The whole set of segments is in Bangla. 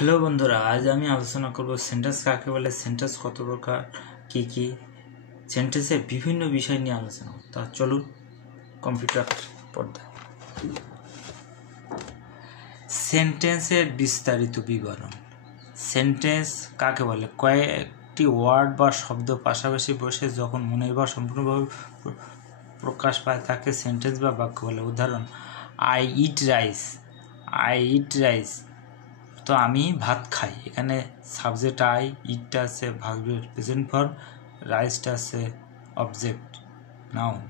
হ্যালো বন্ধুরা, আজ আমি আলোচনা করব সেন্টেন্স কাকে বলে, সেন্টেন্স কত প্রকার, কি কি সেন্টেন্সের বিভিন্ন বিষয় নিয়ে আলোচনা। তা চলুন কম্পিউটার পর্দায়। সেন্টেন্সের বিস্তারিত বিবরণ। সেন্টেন্স কাকে বলে? কয়েকটি ওয়ার্ড বা শব্দ পাশাপাশি বসে যখন মনের ভাব সম্পূর্ণভাবে প্রকাশ পায় তাকে সেন্টেন্স বা বাক্য বলে। উদাহরণ, I eat rice. I eat rice, তো আমি ভাত খাই। এখানে সাবজেক্ট আই, ইটটা আছে ভার্বের প্রেজেন্ট ফর্ম, রাইসটা আছে object noun.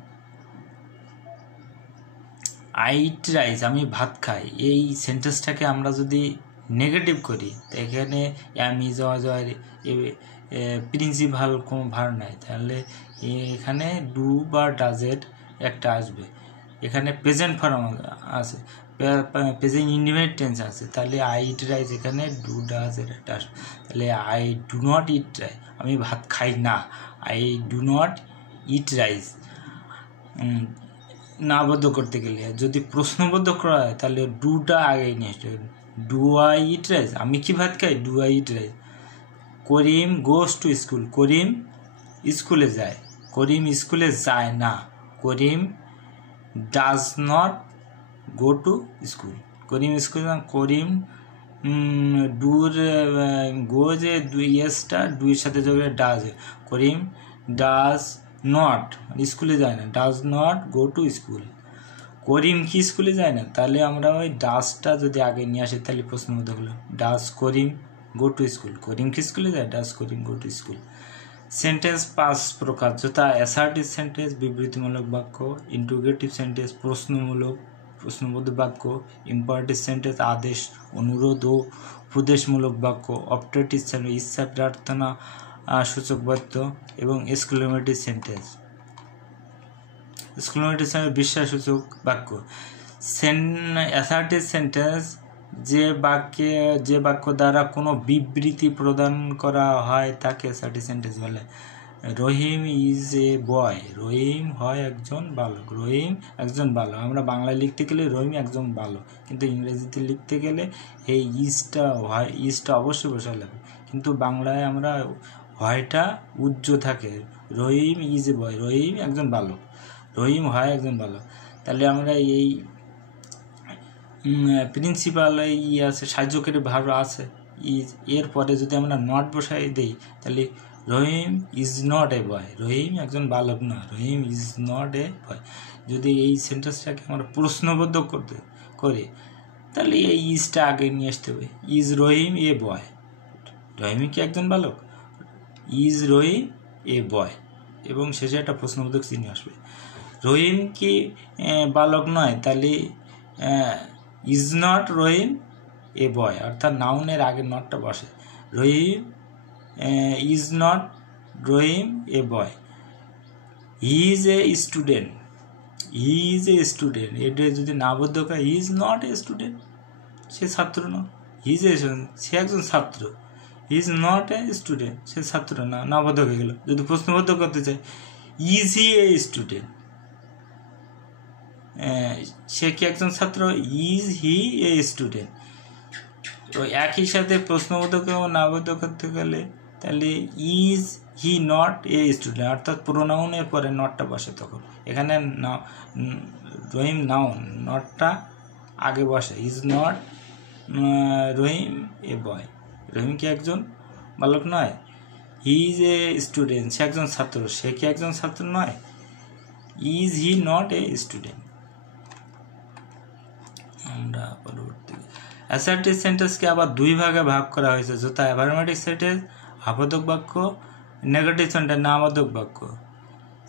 I eat rice, আমি ভাত খাই। এই সেন্টেন্সটাকে আমরা যদি নেগেটিভ করি, তো এখানে আমি যাওয়া প্রিন্সিপাল কোনো ভার নাই, তাহলে এখানে ডু বা ডাজের একটা আসবে। এখানে প্রেজেন্ট ফর্ম আছে, প্রেজেন্ট ইনডিফিনিট টেন্স আছে, তাহলে আই ইট রাইস এখানে ডু ডাজ এর একটা আসবে। তাহলে I do not eat rice, আমি ভাত খাই না। I do not eat rice. নাবদ্ধ করতে গেলে, যদি প্রশ্নবদ্ধ করা হয় তাহলে ডুটা আগে নিয়ে আসতে হবে। ডু আই ইট রাইস, আমি কি ভাত খাই? Do I eat rice. Karim goes to school, Karim স্কুলে যায়। করিম স্কুলে যায় না। Karim does not go to school. Karim school, Karim ডুর গো যে দুই এসটা দুইয়ের সাথে যোগ ডাজ। করিম ডাজ নট, স্কুলে যায় না, does not go to school. Karim কি স্কুলে যায় না? তাহলে আমরা ওই ডাজটা যদি আগে নিয়ে আসি তাহলে প্রশ্ন মতো হলো, does Karim go to school. Karim কি স্কুলে যায়? Does Karim go to school. Sentence 5 প্রকার, যথা অ্যাসার্টিভ সেন্টেন্স বিবৃতিমূলক বাক্য, ইন্টারোগেটিভ সেন্টেন্স প্রশ্নবোধক বাক্য, ইম্পারেটিভ সেন্টেন্স আদেশ, অনুরোধ ও উপদেশমূলক বাক্য, অপটেটিভ সেন্টেন্স ইচ্ছা প্রার্থনা সূচক বাক্য এবং এক্সক্লেমেটরি সেন্টেন্স। এক্সক্লেমেটরি সেন্টেন্স বিশ্বাসসূচক বাক্য। অ্যাসার্টিভ সেন্টেন্স যে বাক্য দ্বারা কোনো বিবৃতি প্রদান করা হয় তাকে অ্যাসার্টিভ সেন্টেন্স বলে। রহিম ইজ এ বয়, রহিম হয় একজন বালক। রহিম একজন বালক, আমরা বাংলায় লিখতে গেলে রহিম একজন বালক, কিন্তু ইংরেজিতে লিখতে গেলে এই ইজটা অবশ্যই বসাতে হবে, কিন্তু বাংলায় আমরা হয়টা উজ্জ থাকে। রহিম ইজ এ বয়, রহিম একজন বালক, রহিম হয় একজন বালক। তাহলে আমরা এই প্রিন্সিপাল আছে, সাহায্যকারী ভার্ব আছে ইজ, এর পরে যদি আমরা নট বসাই দেই তাহলে রহিম ইজ নট এ বয়, রহিম একজন বালক না, রহিম ইজ নট এ বয়। যদি এই সেন্টেন্সটাকে আমরা প্রশ্নবদ্ধ করি তাহলে এই ইজটা আগে নিয়ে আসতে হবে। ইজ রহিম এ বয়, রহিম কি একজন বালক? ইজ রহিম এ বয়, এবং শেষে একটা প্রশ্নবোধক চিহ্ন আসবে। রহিম কি বালক নয়, তাহলে ইজ নট রহিম এ বয়, অর্থাৎ নাউনের আগে নটটা বসে। Rahim is not Rahim a boy. He is a student, he is a student, এটা যদি নাবদ্ধ করে, he is not a student, সে ছাত্র না। হি ইজ এ, সে একজন ছাত্র। He is not a student, সে ছাত্র না, নাবদ্ধ হয়ে গেল। যদি প্রশ্নবদ্ধ করতে চাই, ইজ হি এ স্টুডেন্ট, সে কি একজন ছাত্র? Is he a student. তো একই সাথে প্রশ্নবোধক এবং নাবদ্ধ করতে গেলে তাহলে is he not a student, অর্থাৎ প্রোনাউনের পরে নটটা বসে। তখন এখানে রহিম নাউন, নটটা আগে বসে। ইজ নট রহিম এ বয়, রহিম কি একজন বালক নয়। হি ইজ এ স্টুডেন্ট, সে একজন ছাত্র, সে কি একজন ছাত্র নয়। Is he not a student. আমরা পরবর্তী অ্যাসার্টিভ সেন্টেন্সকে আবার দুই ভাগে ভাগ করা হয়েছে, যথা অ্যাফার্মেটিভ সেন্টেন্স আবোধক বাক্য, নেগেটিভ সেন্টেন্স নাবোধক বাক্য।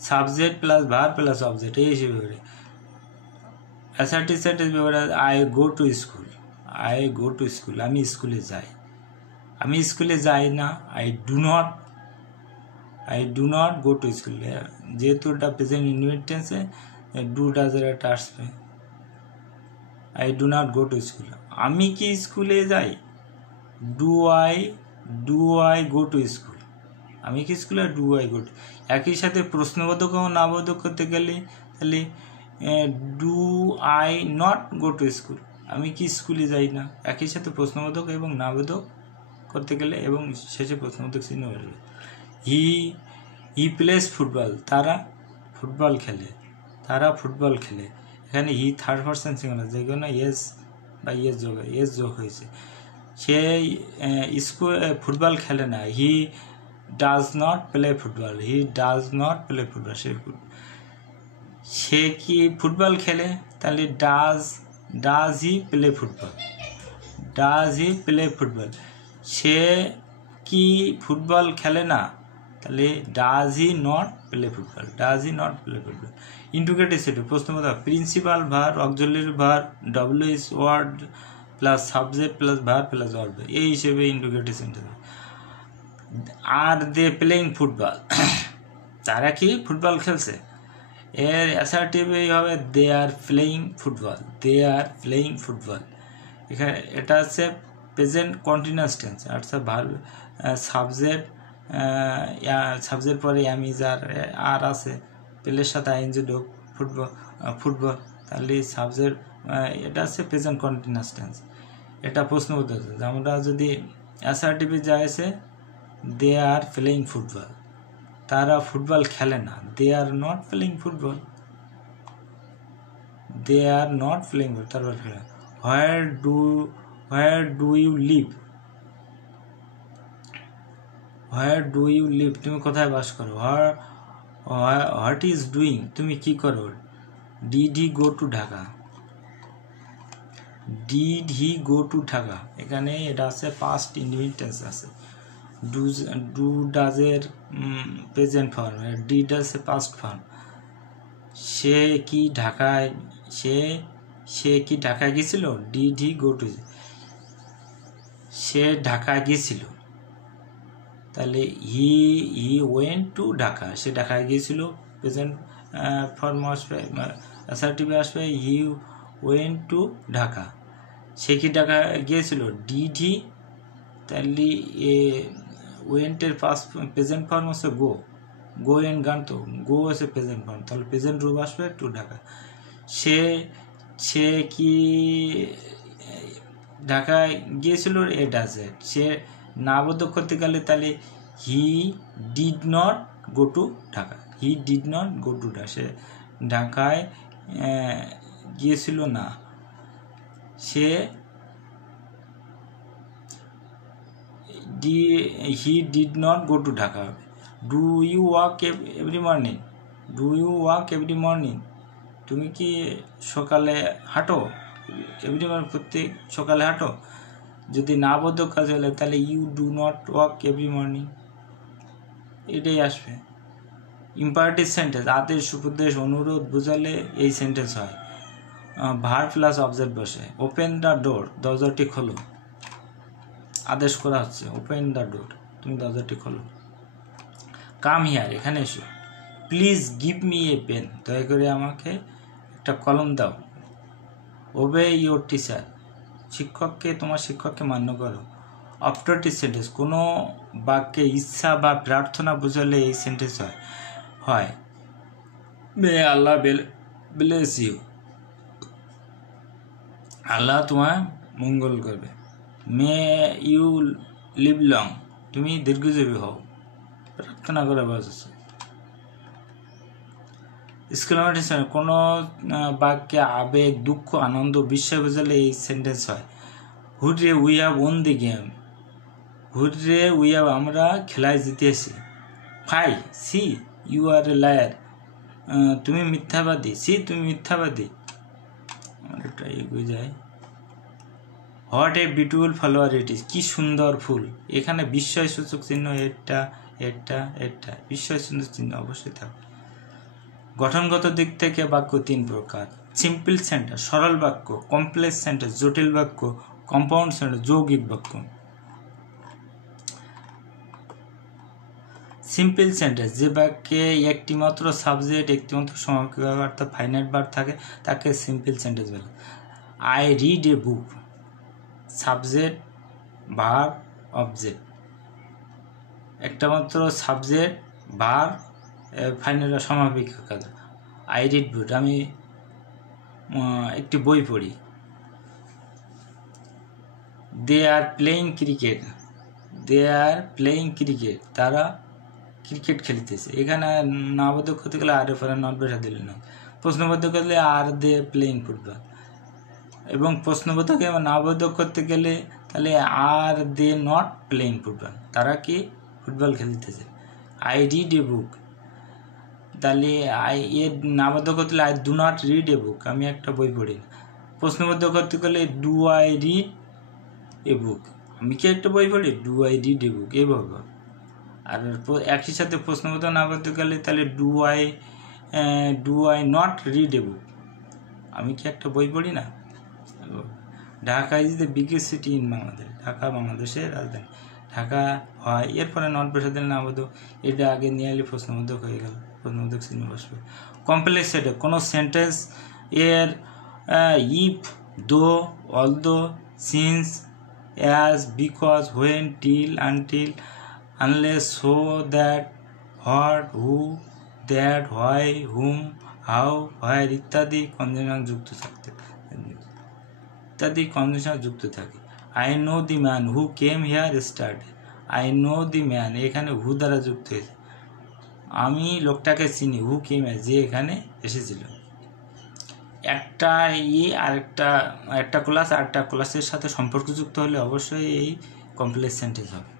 Subject plus verb plus object এই হিসেবে। অ্যাসার্টিভ সেন্টেন্স ব্যবহার, I go to school, I go to school, আমি স্কুলে যাই। আমি স্কুলে যাই না, I do not go to school. যেহেতু এটা প্রেজেন্ট ইনডিফিনিট টেন্সে ডু ডাজের একটা আসবে। I do not go to school, আমি কি স্কুলে যাই? Do I go to school, আমি কি স্কুলে? Do I go to. একই সাথে প্রশ্নবোধক এবং নাবোধক করতে গেলে তাহলে do I not go to school, আমি কি স্কুলে যাই না? একই সাথে প্রশ্নবোধক এবং নাবোধক করতে গেলে এবং শেষে প্রশ্নবোধক চিহ্ন বসবে। হি প্লেস ফুটবল, তারা ফুটবল খেলে, তারা ফুটবল খেলে। এখানে হি থার্ড পারসন সিঙ্গুলার, যে কোনো ইয়েস বা ইয়েস যোগ হয়েছে। সে স্কুল ফুটবল খেলে না, he does not play football, he does not play football. সে কি ফুটবল খেলে? তাহলে does he play football, does he play football. সে কি ফুটবল খেলে না? তাহলে does he not play football, does he not play football. Interrogative sentence প্রশ্নবোধক principal verb, auxiliary verb, WH word plus subject plus verb plus অর্ব, এই হিসেবে interrogative sentence. Are they playing football, তারা কি ফুটবল খেলছে? এর অ্যাসার্টিভ হবে they are playing football, they are playing football. এখানে এটা হচ্ছে প্রেজেন্ট কন্টিনিউয়াস টেন্স, আচ্ছা ভার্ব সাবজেক্ট পরে অ্যামিজ আর আছে, প্লের সাথে আইএনজি যোগ ফুটবল, তাহলে সাবজেক্ট এটা হচ্ছে প্রেজেন্ট কন্টিনিউয়াস টেন্স। এটা প্রশ্নবোধক। আমরা যদি অ্যাসার্টিভে যাইছে দে আর প্লেইং ফুটবল, তারা ফুটবল খেলে না, they are not playing football, they are not playing football, তারপর খেলে। Where do you live, where do you live, তুমি কোথায় বাস করো? হোয়াট ইজ ডুইং, তুমি কি করো? Did he go to Dhaka, did he go to Dhaka. এখানে এটা আছে পাস্ট ইনডিফিনিট টেন্স আছে। ডু ডাজের প্রেজেন্ট ফর্ম, ডিড আছে পাস্ট ফর্ম। সে কি ঢাকায়, সে কি ঢাকায় গিয়েছিল? ডিড হি গো টু, সে ঢাকায় গিয়েছিল, তাহলে হি ওয়েন্ট টু ঢাকা, সে ঢাকায় গিয়েছিল। প্রেজেন্ট ফর্ম আসবে, অ্যাসার্টিভে আসবে হি ওয়েন্ট টু ঢাকা। সে কি ঢাকা গিয়েছিল? ডিড হি, তাহলে ওয়েন্টের পাস্ট প্রেজেন্ট ফর্ম হচ্ছে গো এন্ড গান, তো গো হচ্ছে প্রেজেন্ট ফর্ম, তাহলে প্রেজেন্ট রূপ আসবে টু ঢাকা। সে কি ঢাকায় গিয়েছিল? এট আছে। সে নাবোধক করতে গেলে তাহলে he did not go to Dhaka, he did not go to Dhaka, সে ঢাকায় গিয়েছিল না। সে he did not go to Dhaka. Do you walk every morning, do you walk every morning, তুমি কি সকালে হাঁটো? এভরি মর্নিং, প্রত্যেক সকালে হাঁটো। যদি নাবোধক কাজ হলে তাহলে you do not walk every morning, এটাই আসবে। ইম্পারেটিভ সেন্টেন্স আদেশ, উপদেশ, অনুরোধ বোঝালে এই সেন্টেন্স হয়। ভার প্লাস অবজেক্ট বসে। ওপেন দ্য ডোর, দরজাটি খোলো, আদেশ করা হচ্ছে ওপেন দ্য ডোর, তুমি দরজাটি খোলো। কাম হিয়ার, এখানে এসো। Please give me a pen, দয়া করে আমাকে একটা কলম দাও। ওবে ইউর টিচার, তোমার শিক্ষককে মান্য করো। অপটেটিভ সেন্টেন্স কোনো বাক্যে ইচ্ছা বা প্রার্থনা বোঝালে এই সেন্টেন্স হয়। মে আল্লাহ ব্লেস ইউ, আল্লাহ তোমার মঙ্গল করবে। মে ইউ লিভ লং, তুমি দীর্ঘজীবী হও, প্রার্থনা করে বসেছে। এক্সক্লেমেটরি সেন্টেন্স কোনো বাক্যে আবেগ, দুঃখ, আনন্দ, বিস্ময় বোঝালে এই সেন্টেন্স হয়। Hurray we have won the game, hurray we have, আমরা খেলায় জিতেছি। Fie see you are a liar, তুমি মিথ্যাবাদী, সি তুমি মিথ্যাবাদী। এটা এগিয়ে যায়। What a beautiful flower it is, কি সুন্দর ফুল। এখানে বিস্ময় সূচক চিহ্ন, এটা বিস্ময় সূচক চিহ্ন অবশ্যই থাকবে। গঠনগত দিক থেকে বাক্য তিন প্রকার। সিম্পল সেন্টেন্স সরল বাক্য, কমপ্লেক্স সেন্টেন্স জটিল বাক্য, কম্পাউন্ড সেন্টেন্স যৌগিক বাক্য। সিম্পল সেন্টেন্স যে বাক্যে একটি মাত্র সাবজেক্ট, একটি মাত্র সমাপিক অর্থাৎ ফাইনাইট ভার্ব থাকে তাকে সিম্পল সেন্টেন্স বলে। I read a book, subject verb object, একটা মাত্র সাবজেক্ট ভার্ব ফাইনাল সমাপিক কাজ। আই রিড বুক, আমি একটি বই পড়ি। They are playing cricket, they are playing cricket, তারা ক্রিকেট খেলতেছে। এখানে নামবোধক করতে গেলে আর পরে নট বসা দিলে না, প্রশ্নবোধক করলে আর দে প্লেইং ফুটবল, এবং প্রশ্নবোধক এবং নামবোধক করতে গেলে তাহলে আর দে নট প্লেইং ফুটবল, তারা কি ফুটবল খেলতেছে। আই রিড এ বুক, তাহলে এর নামবোধক করতে গেলে I do not read a book, আমি একটা বই পড়ি না। প্রশ্নবোধক করতে গেলে do I read a book, আমি কি একটা বই পড়ি, do I read a book, এভাবে। আর একই সাথে প্রশ্নবোধক না করতে গেলে তাহলে do I not read a book, আমি কি একটা বই পড়ি না। Dhaka is the biggest city in Bangladesh, Dhaka বাংলাদেশের রাজধানী, ঢাকা হয়, এরপরে নট বসে দিলে নামবোধক, এটা আগে নিয়ে এলে প্রশ্নবোধক হয়ে গেল, প্রশ্নবোধক চিহ্ন বসবে। কমপ্লেক্স সেটে কোনো সেন্টেন্স এর if, though, although, since, as, because, when, till, until, unless, so, that, what, who, that, why, whom, how, where ইত্যাদি কনজাংশন যুক্ত থাকে, ইত্যাদি কনজাংশন যুক্ত থাকে। I know the man who came here yesterday, I know the man এখানে হু দ্বারা যুক্ত হয়েছে, আমি লোকটাকে চিনি, হু কেম যে এখানে এসেছিল। একটা একটা ক্লাস আরেকটা ক্লাসের সাথে সম্পর্কযুক্ত হলে অবশ্যই এই কমপ্লেক্স সেন্টেন্স হবে।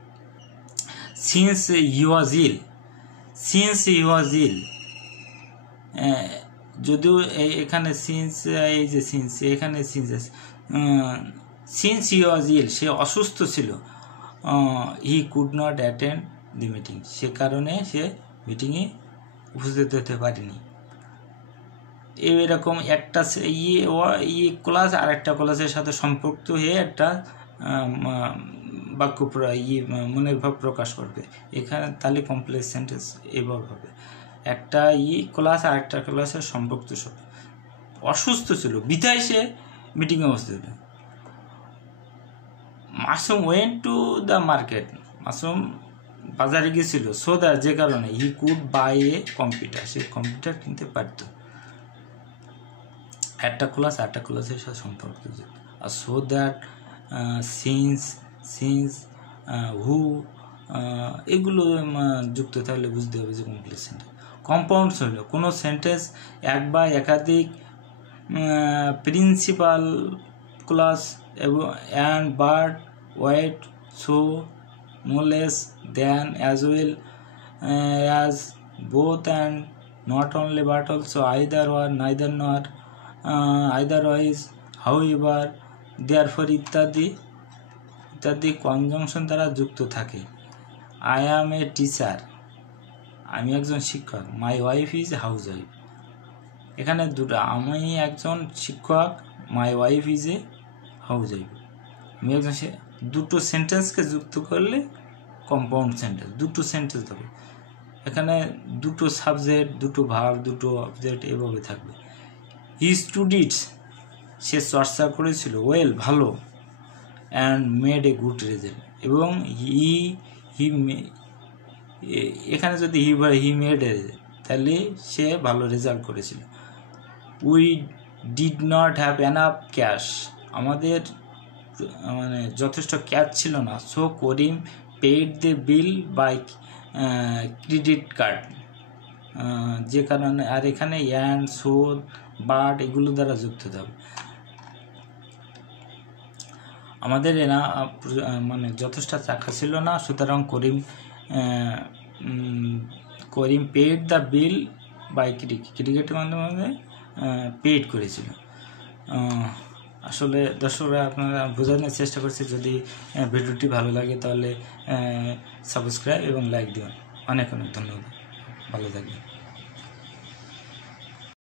Since he was ill, since he was ill, যদিও এখানে সিন্স, এই যে সিন্স, এখানে সিন্স হি ওয়াজ ইল, সে অসুস্থ ছিল, he could not attend the meeting, সে কারণে সে মিটিংয়ে উপস্থিত হতে পারেনি। এরকম একটা ক্লাস আর একটা ক্লাসের সাথে সম্পর্ক হয়ে একটা বাক্য মনের ভাব প্রকাশ করবে, এখানে তাহলে কমপ্লেক্স সেন্টেন্স এভাবে হবে। একটা ক্লাস আর একটা ক্লাসের সম্পর্ক হবে, অসুস্থ ছিল বিধায় সে মিটিংয়ে উপস্থিত। Masum went to the market, Masum বাজারে গিয়েছিল, সো দ্যাট যে কারণে he could buy a computer, say computer কিনতে পারত। একটা ক্লাস আরেকটা ক্লাসের সাথে সম্পর্ক, আর সো দ্যাট, সিন্স, হু, এগুলো যুক্ত থাকলে বুঝতে হবে যে কমপ্লেক্স সেন্টেন্স। কম্পাউন্ডস হলো কোনো সেন্টেন্স এক বা একাধিক প্রিন্সিপাল ক্লাস এবং and, but, wait, so, no less than, as well as, both and, not only but also, either or, neither nor, otherwise, however, therefore ইত্যাদি কনজাংশন দ্বারা যুক্ত থাকে। আই অ্যাম এ টিচার, আমি একজন শিক্ষক। My wife is house wife, এখানে দুটো, আমি একজন শিক্ষক, my wife is a house wife, আমি একজন, দুটো সেন্টেন্সকে যুক্ত করলে কম্পাউন্ড সেন্টেন্স, দুটো সেন্টেন্স হবে। এখানে দুটো সাবজেক্ট, দুটো ভার্ব, দুটো অবজেক্ট এভাবে থাকবে। হি স্টুডিড, সে চর্চা করেছিল, ওয়েল ভালো, and made a good result, এবং এখানে যদি হি মেড এ, তাহলে সে ভালো রেজাল্ট করেছিল। We did not have enough cash, আমাদের যথেষ্ট ক্যাশ ছিল না। So Karim paid the bill by credit card, যে কারণে, আর এখানে অ্যান্ড, সো, বাট এগুলো দ্বারা যুক্ত হবে। আমাদের এরা যথেষ্ট টাকা ছিল না, সুতরাং করিম পেইড দ্য বিল বাই ক্রিকেটের মাধ্যমে পেইড করেছিল। আসলে দর্শকরা, আপনারা বোঝানোর চেষ্টা করছি। যদি ভিডিওটি ভালো লাগে তাহলে সাবস্ক্রাইব এবং লাইক দিবেন। অনেক ধন্যবাদ, ভালো থাকবেন।